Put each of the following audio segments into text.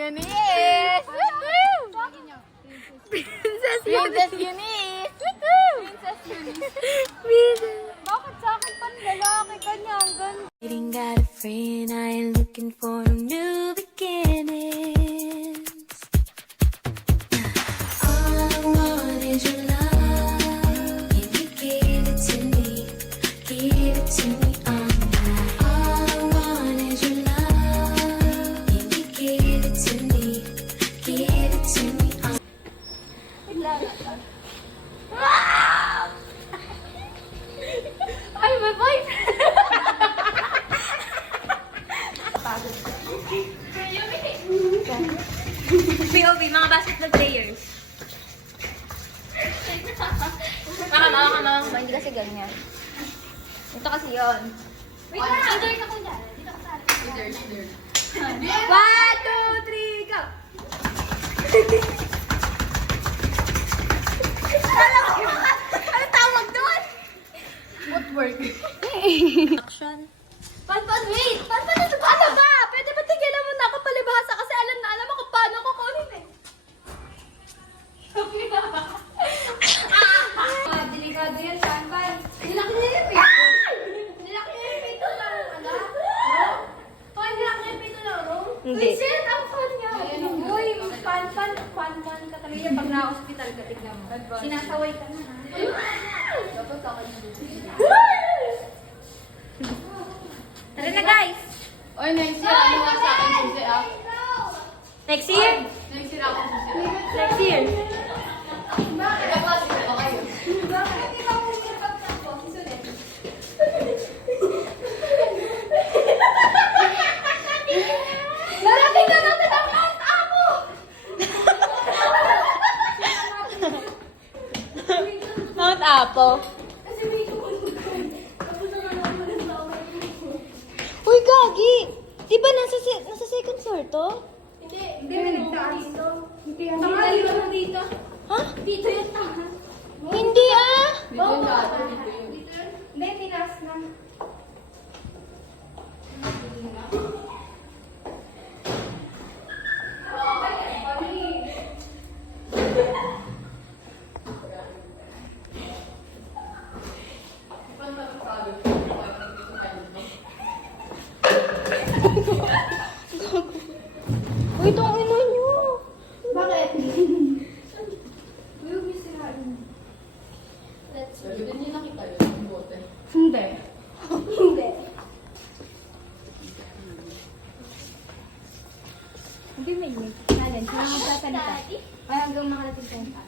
Eunice! Princess Eunice! Princess Eunice! Bakit sa akin pan lalaki ka niya? Got a friend, I ain't looking for a new beginnings. All I want is your love. Can you give it to me? Give it to me all night. All I want is your love. Can you give it to me? Give it to me all night. Ay, may boyfriend! POV, mga basketball players. Mama, hindi kasi ganyan. Ito kasi yun. Wait lang, leader ka po dyan. Dito ka sa Leader. 1, 2, 3, go! Ano tawag doon? Footwork. Action. Panpan, wait! Panpan, ano ba? Pwede ba tigilan mo na ako palibhasa kasi alam na alam mo kung paano ko kunin eh. Delikado yan, Panpan. Nilaki niya yung pito. Nilaki niya yung pito lang, ano? Oh, nilaki niya yung pito lang, Ro? Hindi. Uy, shit! Ang fun niya. Uy, Panpan ka talaga pag na-hospital ka, tignan mo. Sinasaway ka na, ha? Dapat ako yung Tara na guys! Oy, next year, ano nga sa akin susi ah? Next year? Next year ako susi. Next year. Ikaklase ko ba kayo? Narating na natin ang Mount Apo! Mount Apo. Kasi may kukulugay. Tapos na naman ang bawal. Uy, Gagi! Di ba nasa second floor to? Hindi may nagtaas dito. Tangali ka mo dito. Ha? Dito yung taas. Hindi ah! Dito yung dati, dito yun. Dito yun? Hindi, tinaas na. Uy, itong ino nyo! Bakit? Huwag yung sirain. Let's Sabi din niya nakita yun, yung bote. Hindi. Hindi. Hindi may mic. Alan, kaya magsasalita. Ay, hanggang makarating ka.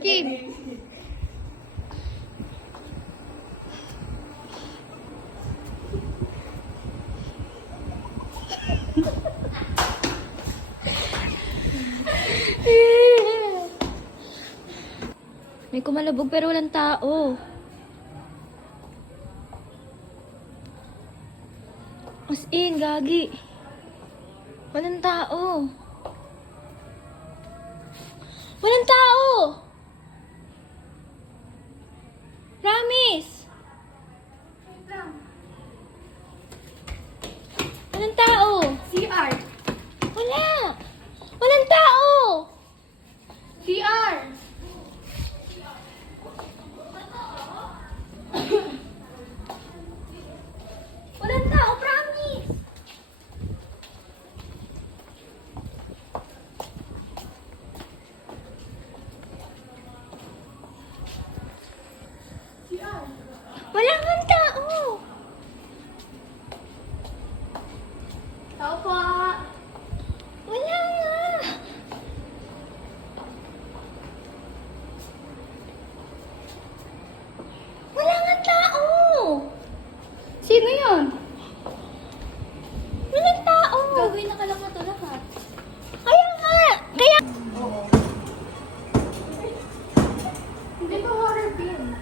Game! May kumalabog pero walang tao. As in, Gagi. Walang tao. Walang tao! Ramis! Walang tao! CR! Wala! Walang tao! CR! Walang tao, promise! Gagawin na kala mo ito lahat. Kaya nga! Kaya... Hindi pa water bin.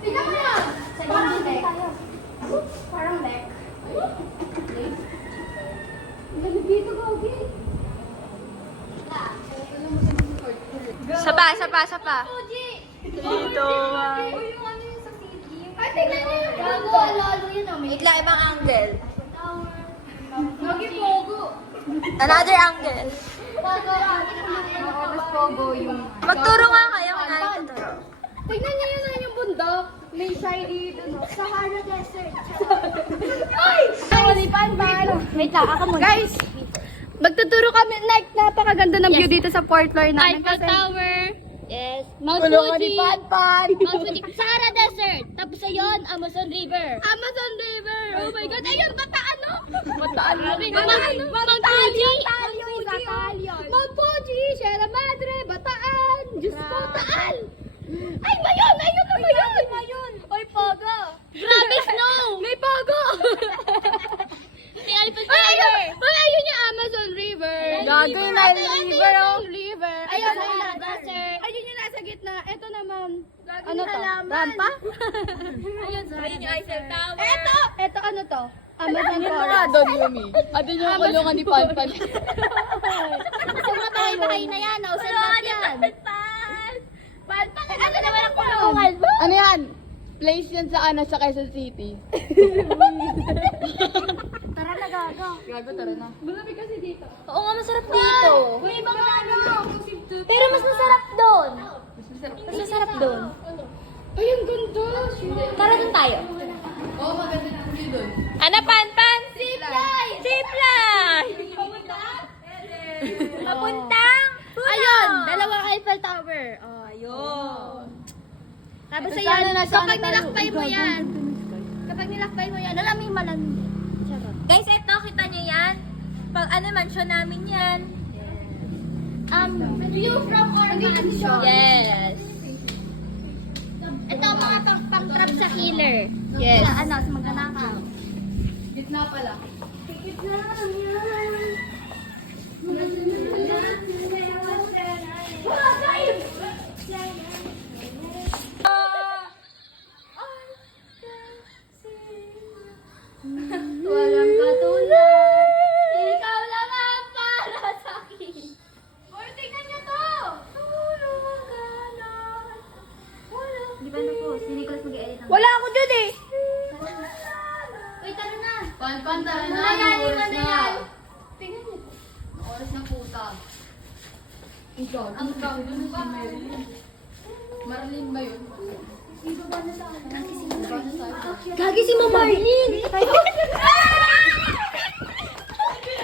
Tingnan mo yan! Parang deck. Parang deck. Dito, Gogi. Sapa. Dito. Yung ano yung sa city. Ay, tingnan niyo yung gago. Lalo yun. Wait lang, ibang angle. Gogi, Pogo. Another angle. Tapos Pogo yung... Magturo nga kayo kung ano yung tuturo. Tingnan niyo yun yung bundok. May shiny dun. Sahara Desert. Ay! Wait lang, ako muna. Guys! Magtuturo kami. Like, napakaganda ng view dito sa fourth floor namin. Eiffel Tower. Yes. Mount Tulungan Fuji. ni Panpan. Mount Fuji. Sahara Desert. Tapos ayun, Amazon River. Amazon River. Oh my God. Ayun, Bataan, no? Bataan. Mount Fuji. Mount Fuji. Sierra Madre. Bataan. Diyos ko, Taal. Ay, Mayon. Ayun na, Mayon. Oy, Pogo. Grabe snow. May Pogo. May Eiffel Ay, Tower. ayun yung Amazon River. Gagawin na yung river, oh. River. Ayun, Sahara ayun, Desert. Ayun yung nasa gitna. Ito naman. Ano to? halaman. Rampa? Ayun, yung Eiffel Tower. Ito ano to? Amazon Yun Forest. nga doon, Yumi. Doon yung kulungan ni Panpan. Sa mga bahay-bahay na yan, nausan natin yan. Ano naman ang kulungan mo? Ano yan? Place yan sa sa Quezon City. Tara na, gago. Gago, tara na. Malamig kasi dito. Oo nga, masarap dito. May mga ano. Pero mas masarap doon. Mas masarap doon. Ay, ang ganda. Tara doon tayo. Oo, maganda na view doon. Ano, Panpan? Zipline! Zipline! Papuntang puno! Ayun, dalawang Eiffel Tower. Oh, ayun. Tapos Ito, ayan, sana kapag tayo. nilakbay mo yan, alam mo malamig. Charot. Guys, ito, kita nyo yan? Pag ano, mansion namin yan. View from our mansion. Yes. Ito mga pang-trap sa killer. Yes. Sa magnanakaw. Gitna pala. Walang katulad. Ikaw lang ang para sa akin. Boy, tingnan niyo to. Di ba na po, si Nicholas mag-edit ng... Wala ako dyan eh. Uy, tara na. Panpan, tara na. Yan, Oras yan, na. yan. Tingnan niyo. Oras na puta. Ikaw, ang tawag doon si Marilyn. Marilyn ba yun? Gagi si Mama Marlin!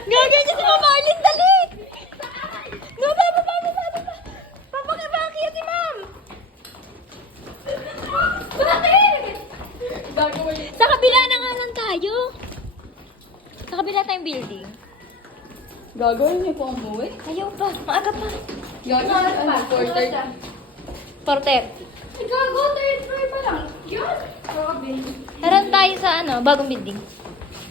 Gagi si Mama Marlin, dali! No, baba! Papakibakit si Ma'am! Bakit? Sa kabila na nga lang tayo. Sa kabila tayong building. Gagawin niyo po umuwi? Ayaw pa, maaga pa. Gagawin ano, 4:30. Gago, third floor pa lang. Yun. Grabe. Taran tayo sa bagong building.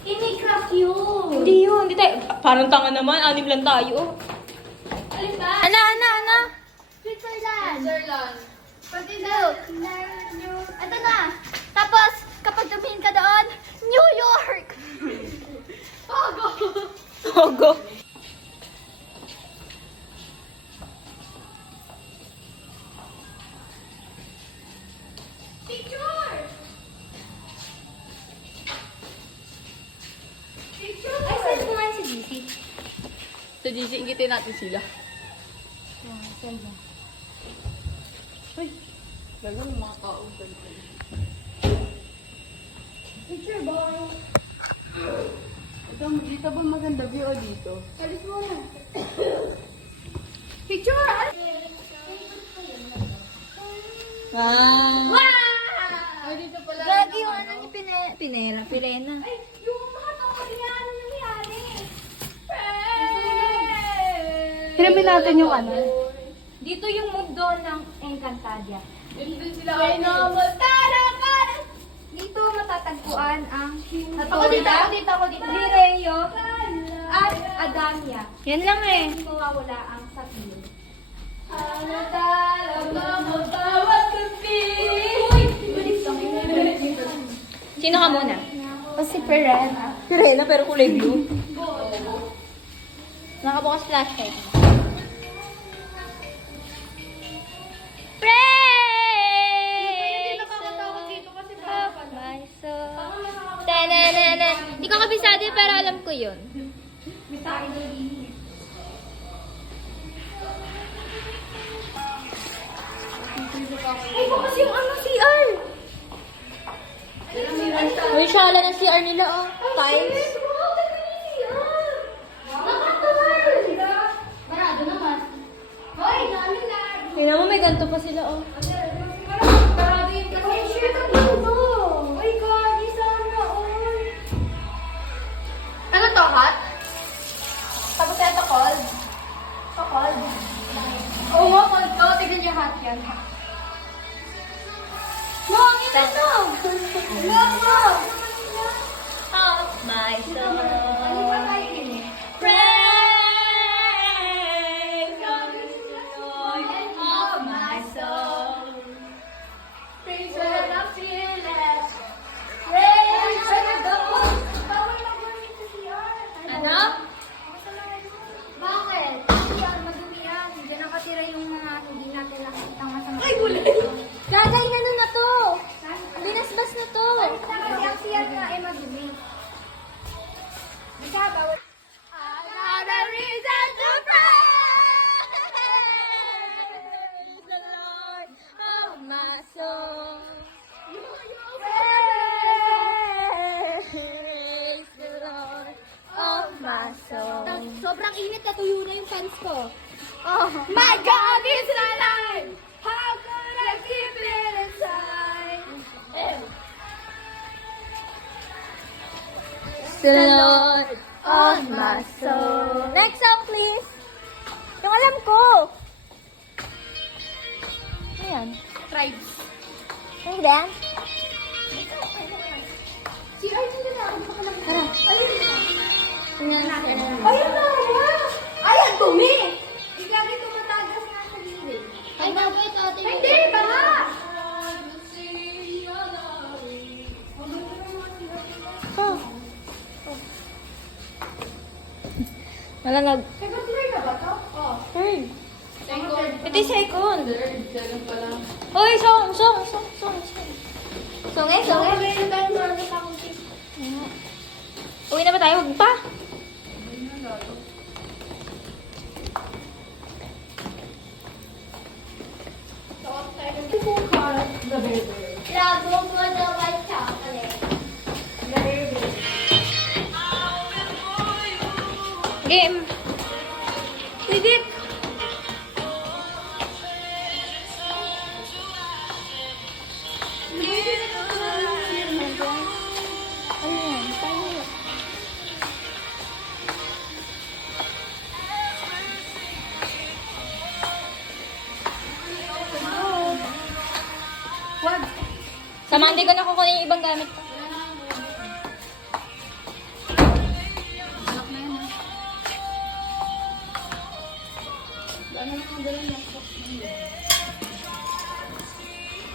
Ini-crack yun. Hindi yun, hindi tayo. Parang tanga naman, 6 lang tayo. Alin ba? Ano? Switzerland. Switzerland. Look. Ito na. Tapos, kapag tumingin ka doon, New York. Pogo. Togo. Picture. Ay, saan ko nga si DC? Sa GC, ingitin natin sila. Uy, gagawin mga tao. Picture, boy. Ito, dito ba maganda view o dito? Alis mo na. Picture. Ah! Wow! Ay, dito pala. Gagi yung ano ni Pilena. Ay, yung mga tao, ano nangyari? Hiramin natin yung ano. Dito yung mundo ng Encantadia. Hindi sila ay Dito matatagpuan ang Ako dito. Lireo at Adamia. Yan lang eh. Hindi mawawala ang sapil. Sino ka muna? O si Perena. Perena pero kulay blue. Nakabukas flashlight. Praise of my soul. Tanananan. Hindi ko kabisado yun, pero alam ko yun. Ay, bukas yung ano, CR! May shala ng CR nila, oh. Tiles. Barado naman. Hoy, namin na. Tingnan mo, may ganito pa sila, oh. Barado yung kasi. Ay, shit, ang gusto. Ay, God, sana all. Ano to, hot? Tapos ito, cold. Ito, cold. Oo nga, cold to. Tignan niyo hot yan. No, ang ito to. Logo. Of my soul. Ano pa tayo din eh? Praise the Lord of my soul. Praise when I feel it. Praise when I go. Bawal na gumaling sa CR. Ano? Bakit? Kasi yan, madumi yan. Diyan nakatira yung mga hindi natin nakikitang masama. Ay, Gagay na nun na to. Binasbas na to. Kasi ang CR nga ay madumi. Bisa, bawal. Another reason to praise the Lord of my soul. Praise the Lord of my soul. Sobrang init na tuyo na yung pants ko. Oh. My God is alive! How could I keep it inside? The Lord of my soul. Next song, please. Yung alam ko. Ayan. Tribes. Hey, Dan. Si Ay, hindi na. Ano ka lang? Tara. Ayun na. Ayan. Ayun na. Ay, ang dumi! Igagay tumatagas nga sa gilid. Ay, bago ito. Hindi, baka! Oh. Malanag. Second floor na ba to? Oh. Third. Second. Ito yung second. Third. Second pa lang. Hoy, song. Song eh. Meron tayong marami pa akong tip. Uwi na ba tayo? Huwag pa. Labo ko the white chocolate. Game. Sigit. Ayan, tayo. Wag. Sa Monday ko na kukunin yung ibang gamit ko.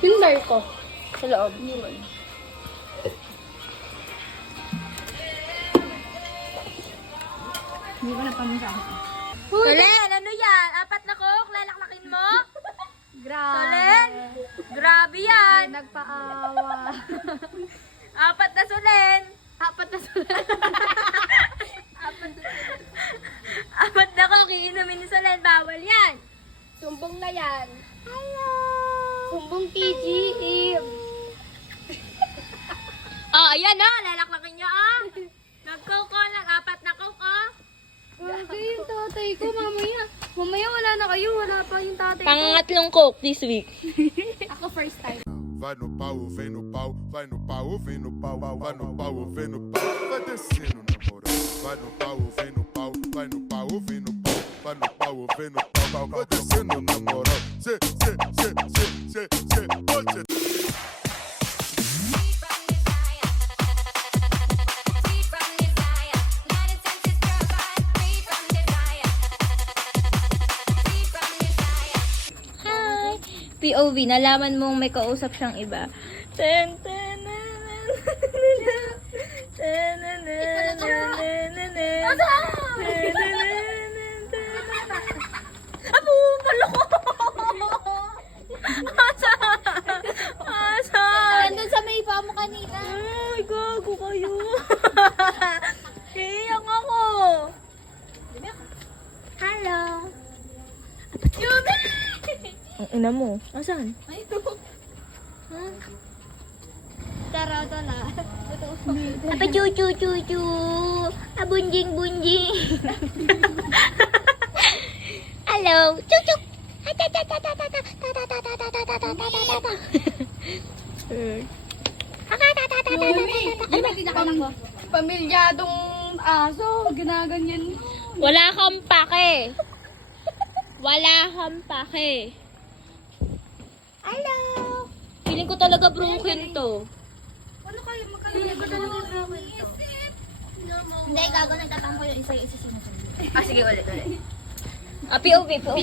Yung bar ko. Sa loob. Hindi ko na pamasa. Solen, ano yan? Apat na coke? Lalaklakin mo? Grabe. Solen? Grabe yan. Nagpaawa. Apat na Solen. Apat na sulat. Apat na coke. Iinumin ni Solen. Bawal yan. Sumbong na yan. Hello. Sumbong PGE. Oh, ayan na. Lalaklakin niya, ah. Nag-coke ko. Apat na coke, ah. Grabe yung tatay ko. Mamaya wala na kayo. Wala pa yung tatay ko. Pangatlong coke this week. Ako first time. Vai no pau, vem no pau, vai no pau, vem no pau, vai no pau, vem no pau, vai descendo na moral. Vai no pau, vem no pau, vai no pau, vem no pau, vai no pau, vem no pau, vou descendo na moral. Cê, hoje. Hi! POV, nalaman mong may kausap siyang iba. Ten, ten, Abo, maloko! Asa? Nandun sa may iba mo kanina. Ay, gago kayo. Iyang ako. Hello. Yumi! Ang ina mo. Asan? Ay, ito. Tara, tara. Apa cu. Bunjing. Halo. Cuk. Di ba pamilyadong aso, ginaganyan mo. Wala kang pake. Hello. Feeling ko talaga broken to. Ano kayo? Magkalimutan na naman ako ito. Hindi, gago nagtatang ko yung isa sinusunod. Sige, ulit. POV ka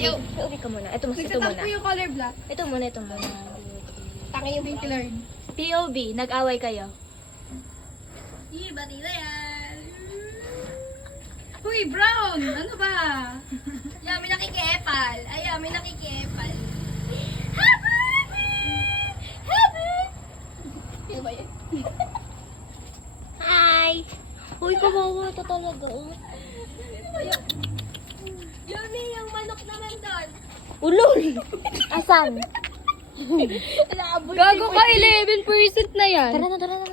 muna. Ito Nagtatap muna. ko yung color black. Ito muna. Tangi yung pink color. POV, nag-away kayo. Batida yan. Uy, brown! Ano ba? May nakikiepal. May nakikiepal. Ano ba yan? Hi! Uy, kawawa to talaga. Yumi, yung manok naman doon. Ulol! Asan? Gago ka, 11% na yan. Tara na.